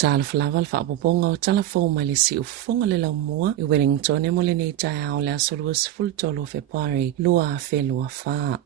Tala Fou whaapoponga o Tala Fou mai le si ufonga le lau mua I Wellington e mole nei tai ao le asolua sefulutolo Februari lua a whelua whaa.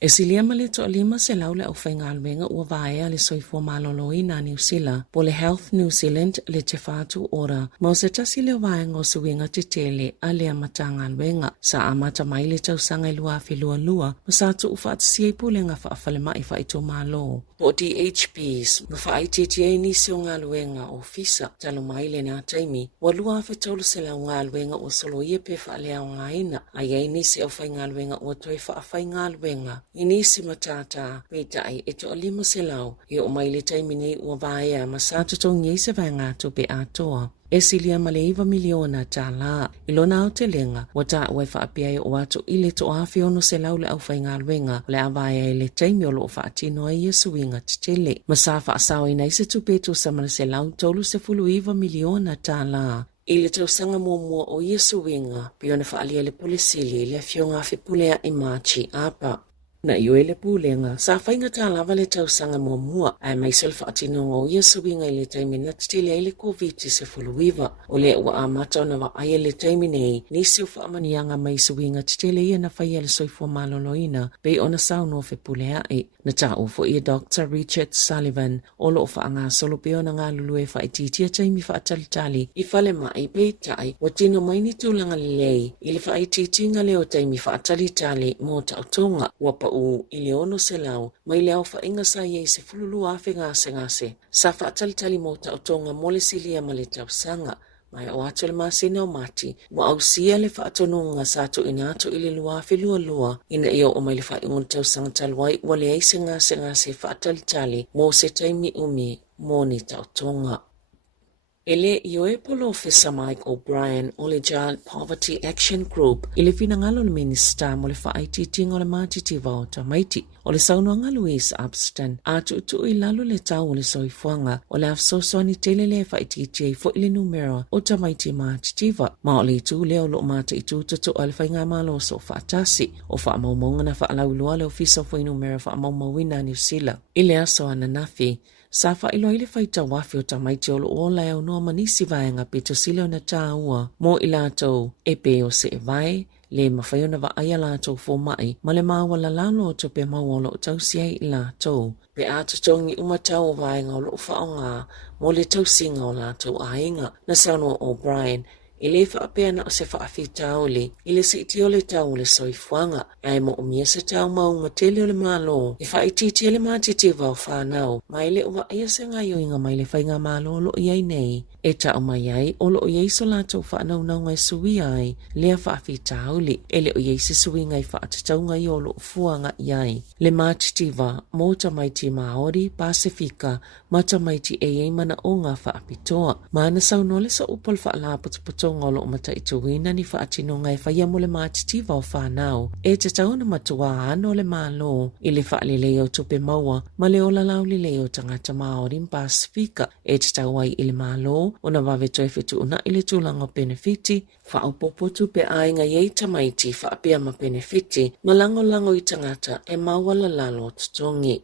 E silia ma le toa lima se lau le au whainga alwenga ua vaea le soifua maloloi na New Zealand po le Health New Zealand le te whaatu ora ma se tasi le vaenga o suinga te tele a le amatanga alwenga sa amata mai le tausanga lua a whelua lua ma sa tu ufaatisia ipulenga whaafale mai whaito malo. Po DHPs ma whaititia nisi o ngā luenga o fisa talo mai le nā taimi wa lua a whetolo se lau ngā luenga o solo ia pe whaalea o ngā ina a iei nisi au whainga luenga o toi whaafai ngā luenga inisi matata peitai e to lima se lau I o mai le taimi nei ua vaea ma sa tutongi e se vaenga to pe atoa. E silia maleiva miliona tala ilona au te lenga wata ue whaapia o atu I le to awhi ono se lau le au whainga luenga le avaea I le taimi o lo whaatino ai suinga te tele. Masafa asao I se tupetu samana se lau tolu se fuluiva miliona tala. I le tausanga mua o suinga piona whaalia le polisili le fionga whipulea I Machi apa. Na iwe le pulenga, sa whainga tā lava le tausanga mua ai mai selfa atinonga o suinga I le taimi na titile le COVID se fuluiva. O le ua amata na wa aia le taimi nei, nisi o whaamanianga mai suinga titile ia na whaia le soifua maloloina, bei ona sauno fe pulea e. Na tā ufo I Dr. Richard Sullivan, o lo whaanga solo peo na ngā lulue whaititia taimi whaatalitali, I whale mai pei tai, wa tino mai ni tūlanga lei, I le whaititinga leo taimi whaatalitali mō tautonga, wapa u I le ono se lau, mai leo whainga sa iei se fululu afe ngase. Sa whaatalitali mō tautonga mole silia ma le tausanga, mai o atu le masina o mati, wa au sia le whaatonunga sa to inato I le lua lua, ina io o mai le whaingon tausanga talwai, wa le eise ngase whaatalitali, mō se taimi umi, mō ni tautonga. Ele ioe polo ofisa Mike O'Brien o le Child Poverty Action Group I le finangalo le minista mo le whaititinga o le mātitiva o tamaiti o le saunoanga Louise Upston a tu I lalo le tau o le soifuanga o le afsosoani tele le whaititia fo I le numero o tamaiti mātitiva ma o le tu leo lo mata I tu tatu o le whainga malo so whaatasi o whaamaumonga na whaalaulua le ofisa fo I numero whaamaumawina New Zealand I le aso ananafi. Sa whailo I le whaita wafi o tamaiti o lo o lai au noa manisi vaenga pe to sile o na tāua mo I lātou e pe o se e vai le mawhai o na wa aia lātou fō mai ma le māwala lalo o to pe mawolo o tausiai I lātou. Pe ātatongi umatau o vaenga o lo whaonga mo le tausinga o lātou ainga na sauno O'Brien I le whaapea na o se whaafi taole, I le si iti o le tau le soifuanga, ai mo umia se tau maunga tele o le malo, I whaititi le mātitiva o whanau, mai le ua ia se ngai oinga mai le whainga malo lo iai nei, e tau mai ai, o lo iai so lātou whanau nau ngai sui ai, lea whaafi taole, e le o iai se sui ngai whaatatau ngai o lo fuanga iai. Le mātitiva, mōta maiti Māori, Pasifika, mata maiti e mana o ngā whaapitoa, mana saunole sa upol whaala putuputonga o lo mata ituina ni whaatino ngai whaia mo le mātitiva o whanau, e te tauna matua ano le mālo, I le whaalele o tupe maua, ma le o lalau li leo tangata Māori Pasifika, e te tauai I le mālo, o na waweto e whetu una I le tūlanga benefiti, whaopopotu pe ainga iei tamaiti whaapea ma benefiti, ma lango I tangata e mawala lalo tutongi.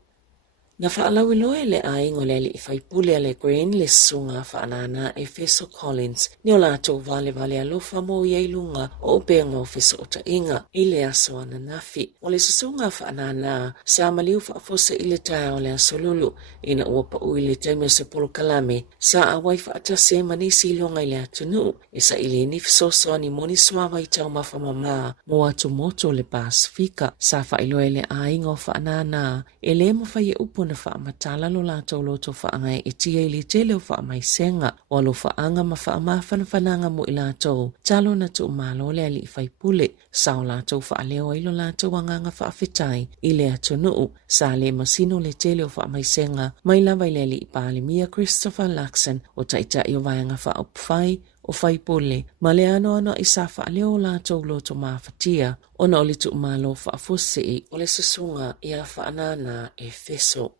Na whaalau iloe le aingo le I whaipule le green le sunga whaanana e Feso Collins, ni o lātou vale alofa mo iei lunga o upeanga o Feso o ta inga I le aso ana nafi. O le susunga whaanana, sa maliu whaafose I le tae o le asolulu, ina uapa ui le taime se polo kalame, sa awai whaatase manisi ilonga I le atunu, e sa ili ni fisoso ani moni suawa I tau mawhamama, mo atu moto le Pasifika, sa whailoe le aingo whaanana, e le mo whaie upo na whaamatala lo lātou loto whaangai e tia ili tele o whaamaisenga, o lo whaanga ma whaamawhanawhananga mo I lātou, talo na tu umalo le ali I whaipule, sa o lātou whaaleo ilo lātou anganga whaafetai, I le atunuu, sa le masino le tele o whaamaisenga, mai lawa I le ali I pālimia Christopher Luxon, o taita I o vaianga whaopwhai, o whaipule, ma le ano I sa whaaleo lātou loto mawhatia, ona o le tu umalo whaafose o le susunga I a whaanana e Feso.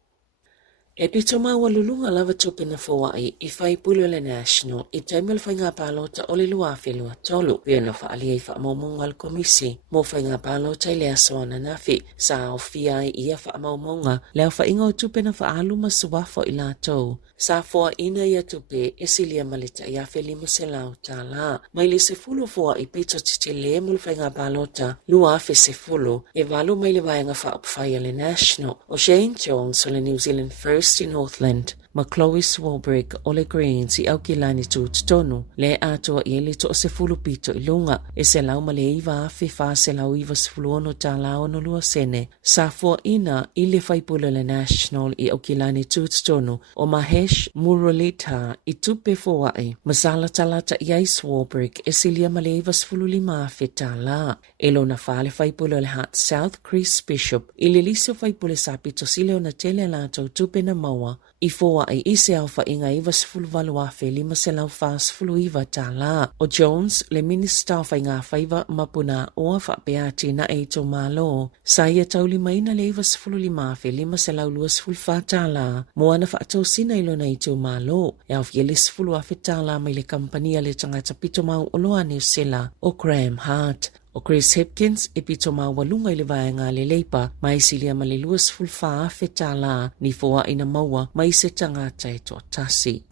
E pito maua lulunga lava tupe na Hawaii I whaipule le National I taimel whainga pālota o le lua whelua tolu. Pia na whaalia I whaamaumonga al komisi. Mo whainga pālota I le asoana nafi. Sa o fia I ia whaamaumonga. Leo whainga o tupe na whaaluma suwafo I lātou. Sāfoa ina ia tupe esilia malita ia felima se lau tala. Mai le se fulu foa I pito titile mulwhainga balota lua fe se fulu e walu mai le waenga whaupwhaia le National o Shane Jones o le New Zealand First in Northland. Ma Chloe Swarbrick o le Greens I aukilani tu tonu le atua I ele to se fulu pito I lunga e se lau ma le iwa afi fa se lau iwa se fulu ono tala ono lua sene. Sāfoa ina I le whaipula le National I aukilani tu tonu o Mahesh Muralita I tupe foai. Masala talata iai Swarbrick e silia ma le iwa se fulu lima afi tala. Elo na whale whaipula le Heart South Chris Bishop I le liso whaipule sa pito sile o na tele la tau tupe na maua I foa ai ise au wha inga iwa sifulu walu afe lima se lau wha sifulu iwa tala. O Jones, le minista o whainga whaiva mapuna oa wha peati na eito malo. Sa ia tau lima ina le iwa sifulu lima afe lima se lau lua sifulu wha tala. Moana wha atau sina ilo na eito malo. E au fiele sifulu afe tala mai le kampania le tangata pito mau oloa New Zealand o Graham Hart. O Chris Hipkins e pito ma walunga I le vaenga le leipa mai silia ma le luas fulfa afe tala ni foa ina maua mai se tangata e to tasi.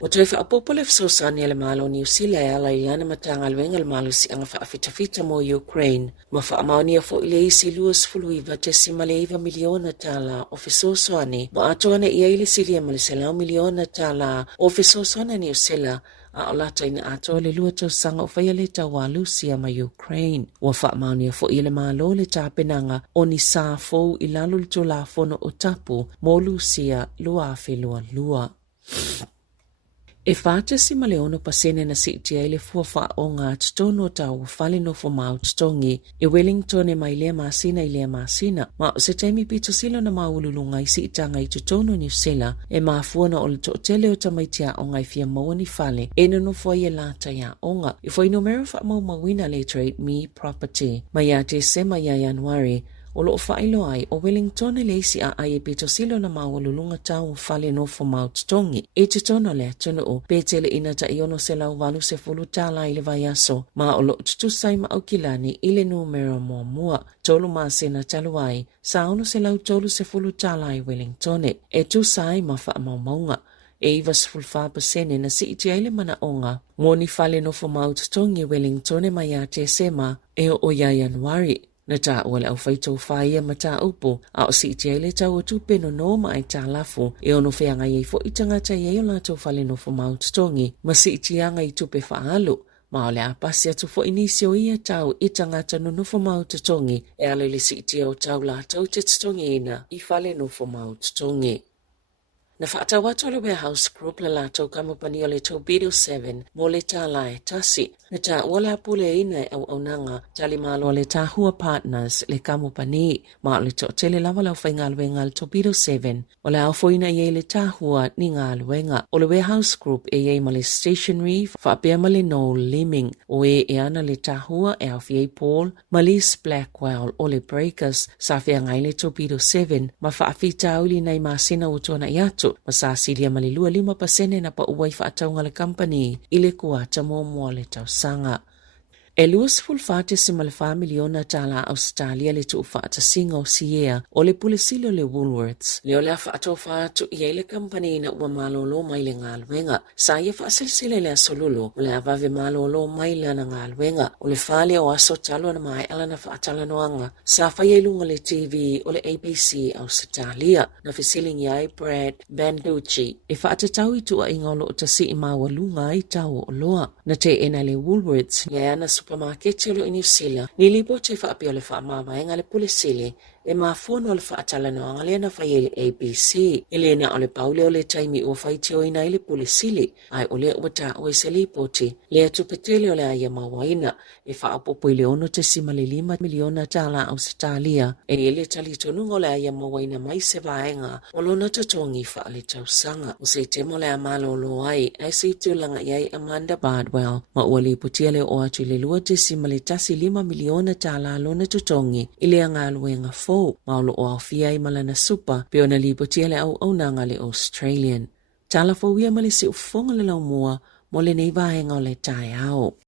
O toi wha apopole fsosani le malo New Zealand ala ilana matanga luenga le malo si anga wha afitafita mo Ukraine. Ma wha amaonia fo ile isi luas fuluiva te si maleiva miliona tala o fisosani. Mo atoane ia ile silia ma le selau miliona tala o fisosana New Zealand. A o lata ina ato le lua tau sanga o whaia le tau walusia ma Ukraine. Wa wha maonia fo ile malo le tāpenanga o ni Tala Fou I lalo le tō la fono o tapu mo Lucia lua afe lua. E whātia si ma le ono pasene na si tia le fuafa o ngā tutono tau whale no fo mau tutongi e Wellington e mai lea masina ma o se taimi pito silo na maululunga I si itanga I tutono New Zealand e maafuana o le to tele o tamaitia o ngai fia maua ni whale e no fo ia lata ya onga I fo ino mero wha mau mawina le trade me property ma ia te sema ia Januari o loo whailo ai o Wellington e leisi a ai e pito silo na maululunga tau whale no fo mau tutongi e tutono le tunu o petele ina ta iono se lau walu se fulu tala I le vaiaso ma o loo tutusai ma aukilani I le numero mua tolu ma sena talu ai sa ono se lau tolu se fulu tala I Wellington e tu sai ma wha maunga e iwa sifulu pasene na si iti aile mana onga ngoni whale no fo mau tutongi Wellington ma ia te sema e o ia Januari na tā wale au whaito whaia ma tā upo a o si iti aile tau o tupe no ma ai Tala Fou e ono whianga iei fo itangata iei o lātou whale no fo mau tutongi ma si iti anga I tupe whaalu ma o le apasi atu fo inisio ia tau itangata no fo mau tutongi e ale le si iti o tau lātou te tutongi ina I whale no fo mau tutongi. Na whaatawato le warehouse group la lātou kamupani o le Tobido 7 mo le tala e tasi. Na tā wale apule ina e au nanga tali malo le tahua partners le kamupani ma le to tele lava lau whainga luenga le Tobido 7 o le aufoina ie le tahua ni ngā luenga o le warehouse group e ie ma le stationery whaapea ma le no liming o e ana le tahua e au fiei Paul ma Liz Blackwell o le breakers sa fia ngai le Tobido 7 ma whaafita auli nei masina utona iatu ma sa silia ma le 5% na pa uwai whaataunga le company I le kuata mo le tau sanga. E luas fulfate se malfa miliona tala Australia le tu fata singa o siea o le pulesilo le Woolworths. Le ole fato fatu ia le company na ua malolo mai le ngalwenga. Sa ia fa silsile le asolulu o le avave malolo mai le na ngalwenga. O le fale o aso talo na mai ala na fatala noanga. Sa fa lunga le TV o le ABC Australia na fisiling iai Brad Banducci. E fata tau itu a ingolo o tasi I mawalunga I tau o loa. Na te ena le Woolworths le ana supermarket lo New Zealand ni lipo te fa apio le fa mama nga le pulisili e ma fono le fa atala no nga le na fa ile ABC ile na ole paule ole taimi o fa itio ina ile pulisili ai ole wata o se lipo te le tu petele ole ai ma waina e fa apopo ile ono te si male 5 miliona tala Australia e ile tali tonu ole ai ma waina mai se vaenga o lona tatongi fa le tau sanga o se te mole amalo lo ai si tu langa ai Amanda Bardwell ma ole putiele o atu le lua te si male tasi 5 miliona tala lona tatongi ile anga luenga fo maulo o awhia I malana supa pe ona lipo tiele au nanga le Australian. Tala Fou ia male si ufonga le lau mua mo le nei vaenga o le tai au.